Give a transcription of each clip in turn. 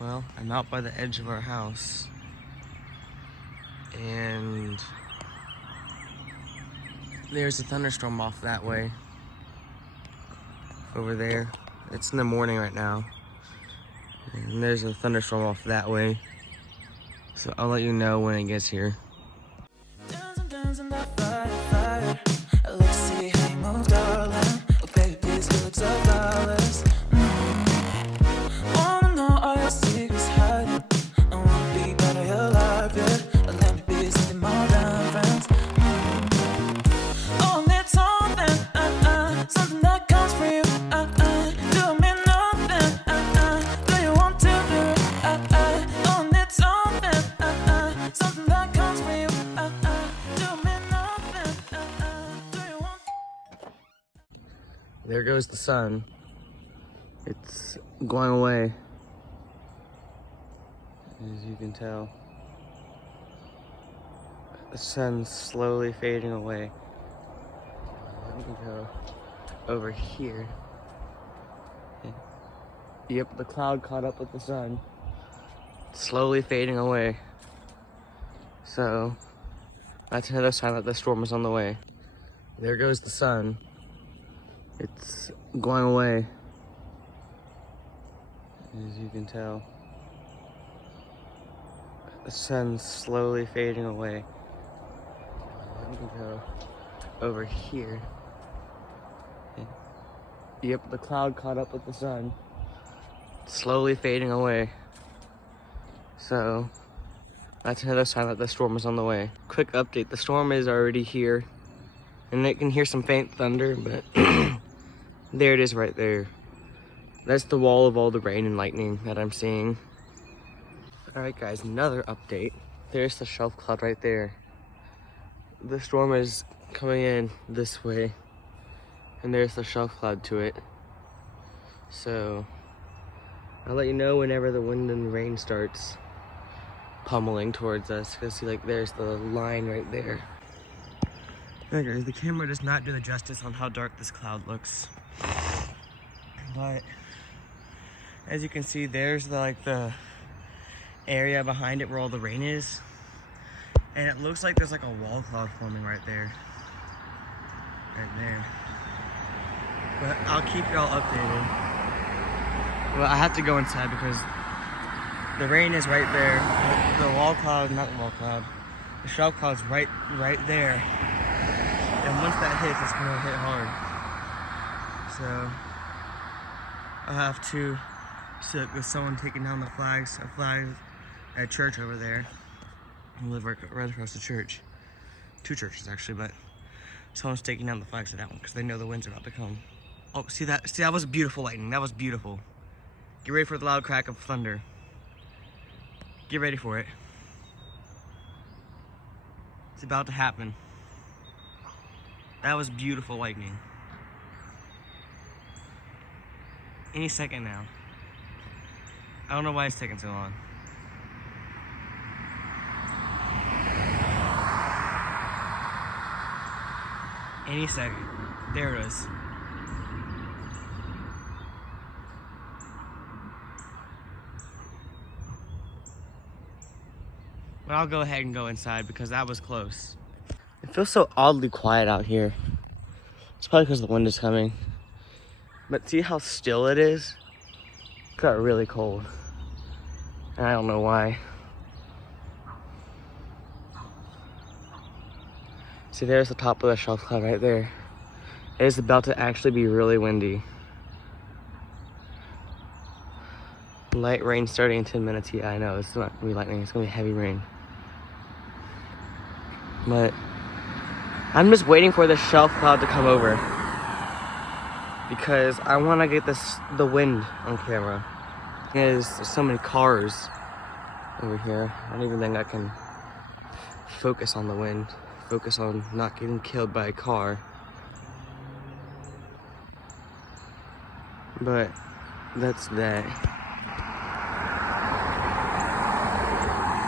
Well, I'm out by the edge of our house, and there's a thunderstorm off that way, over there. It's in the morning right now, and there's a thunderstorm off that way, so I'll let you know when it gets here. There goes the sun. It's going away, as you can tell. The sun's slowly fading away. You can go over here. Yep, the cloud caught up with the sun. It's slowly fading away. So, that's another sign that the storm is on the way. There goes the sun. It's going away, as you can tell. The sun's slowly fading away. You can go over here. Yep, the cloud caught up with the sun. It's slowly fading away. So, that's another sign that the storm is on the way. Quick update, the storm is already here. And I can hear some faint thunder, but there it is right there. That's the wall of all the rain and lightning that I'm seeing. Alright guys, another update. There's the shelf cloud right there. The storm is coming in this way, and there's the shelf cloud to it. So, I'll let you know whenever the wind and rain starts pummeling towards us. Because see, like, there's the line right there. Alright guys, the camera does not do the justice on how dark this cloud looks. But as you can see, there's the area behind it where all the rain is, and it looks like there's like a wall cloud forming right there. But I'll keep y'all updated. Well, I have to go inside because the rain is right there. The wall cloud, not the wall cloud, the shelf cloud's right there. And once that hits, it's gonna hit hard. So I'll have to sit with someone taking down a flag at church over there. I live right across the church. 2 churches actually, but someone's taking down the flags at that one because they know the wind's about to come. Oh, see that? See, that was beautiful lightning. That was beautiful. Get ready for the loud crack of thunder. Get ready for it. It's about to happen. That was beautiful lightning. Any second now. I don't know why it's taking so long. Any second. There it is. But I'll go ahead and go inside because that was close. It feels so oddly quiet out here. It's probably because the wind is coming. But see how still it is? It got really cold. And I don't know why. See, there's the top of the shelf cloud right there. It is about to actually be really windy. Light rain starting in 10 minutes. Yeah, I know. It's not going to be lightning. It's going to be heavy rain. But I'm just waiting for the shelf cloud to come over, because I want to get the wind on camera. There's so many cars over here. I don't even think I can focus on the wind. Focus on not getting killed by a car. But that's that.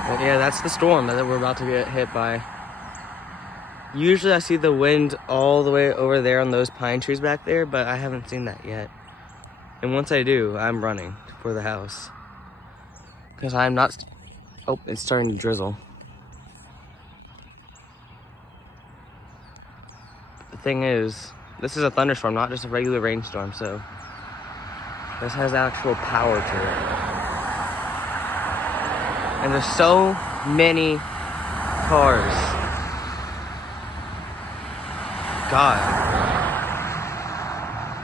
But yeah, that's the storm that we're about to get hit by. Usually I see the wind all the way over there on those pine trees back there, but I haven't seen that yet. And once I do, I'm running for the house. Because I'm not, oh, it's starting to drizzle. The thing is, this is a thunderstorm, not just a regular rainstorm, so this has actual power to it. And there's so many cars. God.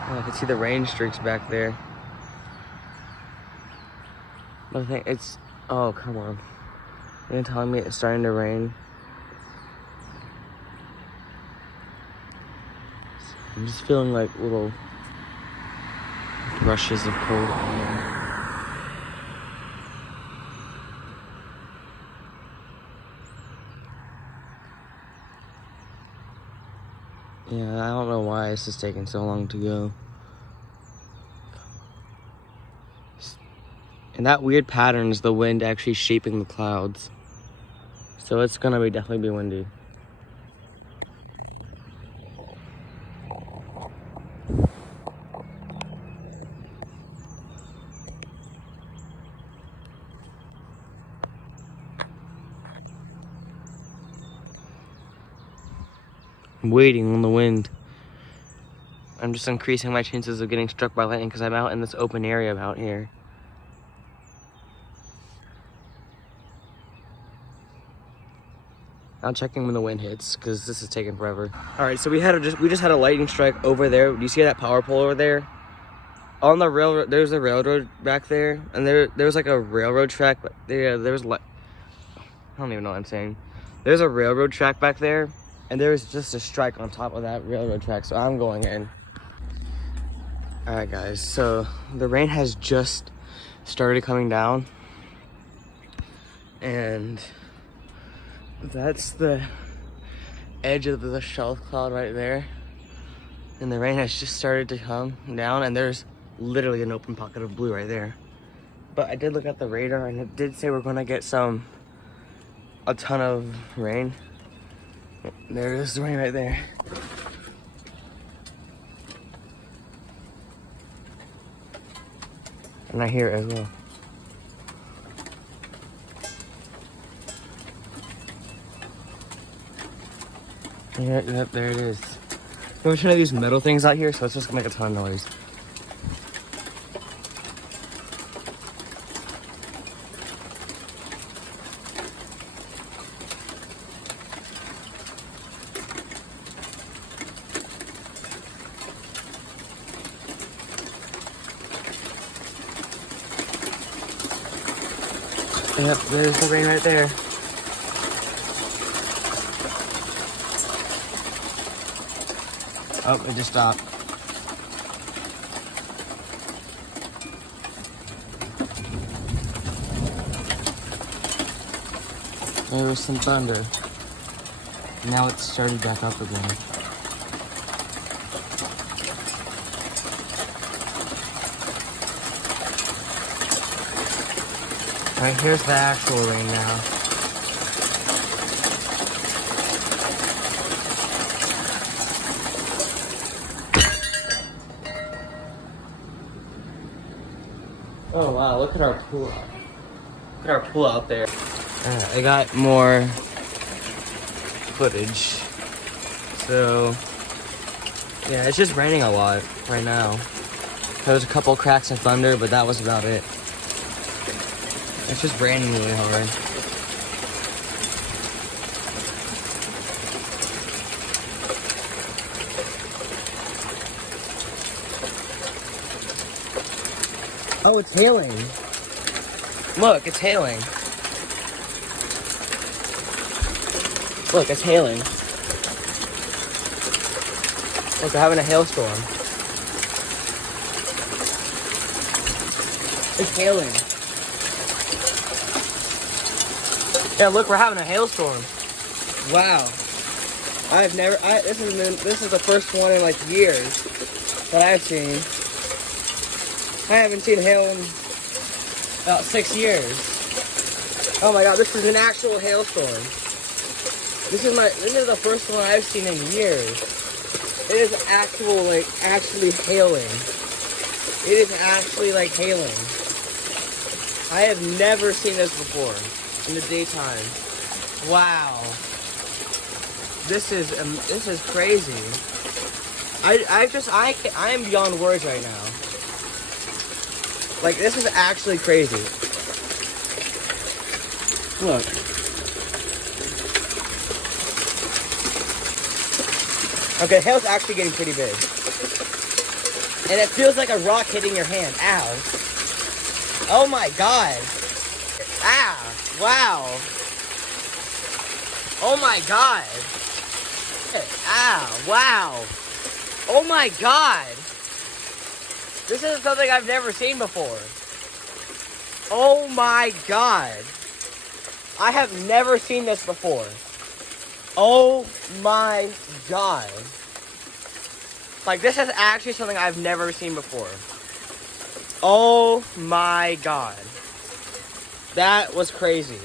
Oh, I can see the rain streaks back there. But I think it's, oh, come on. You're telling me it's starting to rain? I'm just feeling like little brushes of cold. Yeah, I don't know why this is taking so long to go. And that weird pattern is the wind actually shaping the clouds. So it's gonna definitely be windy. I'm waiting on the wind. I'm just increasing my chances of getting struck by lightning because I'm out in this open area out here. I'm checking when the wind hits because this is taking forever. All right, so we just had a lightning strike over there. Do you see that power pole over there? On the railroad, there's a railroad back there, and there's like a railroad track. But I don't even know what I'm saying. There's a railroad track back there, and there's just a strike on top of that railroad track. So I'm going in. All right, guys. So the rain has just started coming down, and that's the edge of the shelf cloud right there. And the rain has just started to come down, and there's literally an open pocket of blue right there. But I did look at the radar, and it did say we're gonna get a ton of rain. There is the rain right there. And I hear it as well. Yep, there it is. We're trying to use metal things out here, so it's just gonna make a ton of noise. Yep, there's the rain right there. Oh, it just stopped. There was some thunder. Now it's started back up again. Alright, here's the actual rain now. Oh wow, look at our pool. Look at our pool out there. I got more footage. So, yeah, it's just raining a lot right now. There's a couple cracks of thunder, but that was about it. It's just raining really hard. Oh, it's hailing. Look, it's hailing. Look, it's hailing. Look, we're having a hailstorm. It's hailing. Yeah, look, we're having a hailstorm. Wow. This is the first one in like years that I've seen. I haven't seen hail in about 6 years. Oh my god, this is an actual hailstorm. This is the first one I've seen in years. It is actually hailing. It is actually like hailing. I have never seen this before in the daytime. Wow. This is crazy. I am beyond words right now. Like, this is actually crazy. Look. Okay, hail's actually getting pretty big. And it feels like a rock hitting your hand. Ow. Oh my god. Ah, wow. Oh my god. Ah, wow. Oh my god. This is something I've never seen before. Oh my god. I have never seen this before. Oh my god. Like, this is actually something I've never seen before. Oh my god. That was crazy.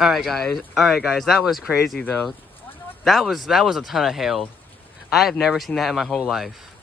Alright guys, that was crazy though. That was a ton of hail. I have never seen that in my whole life.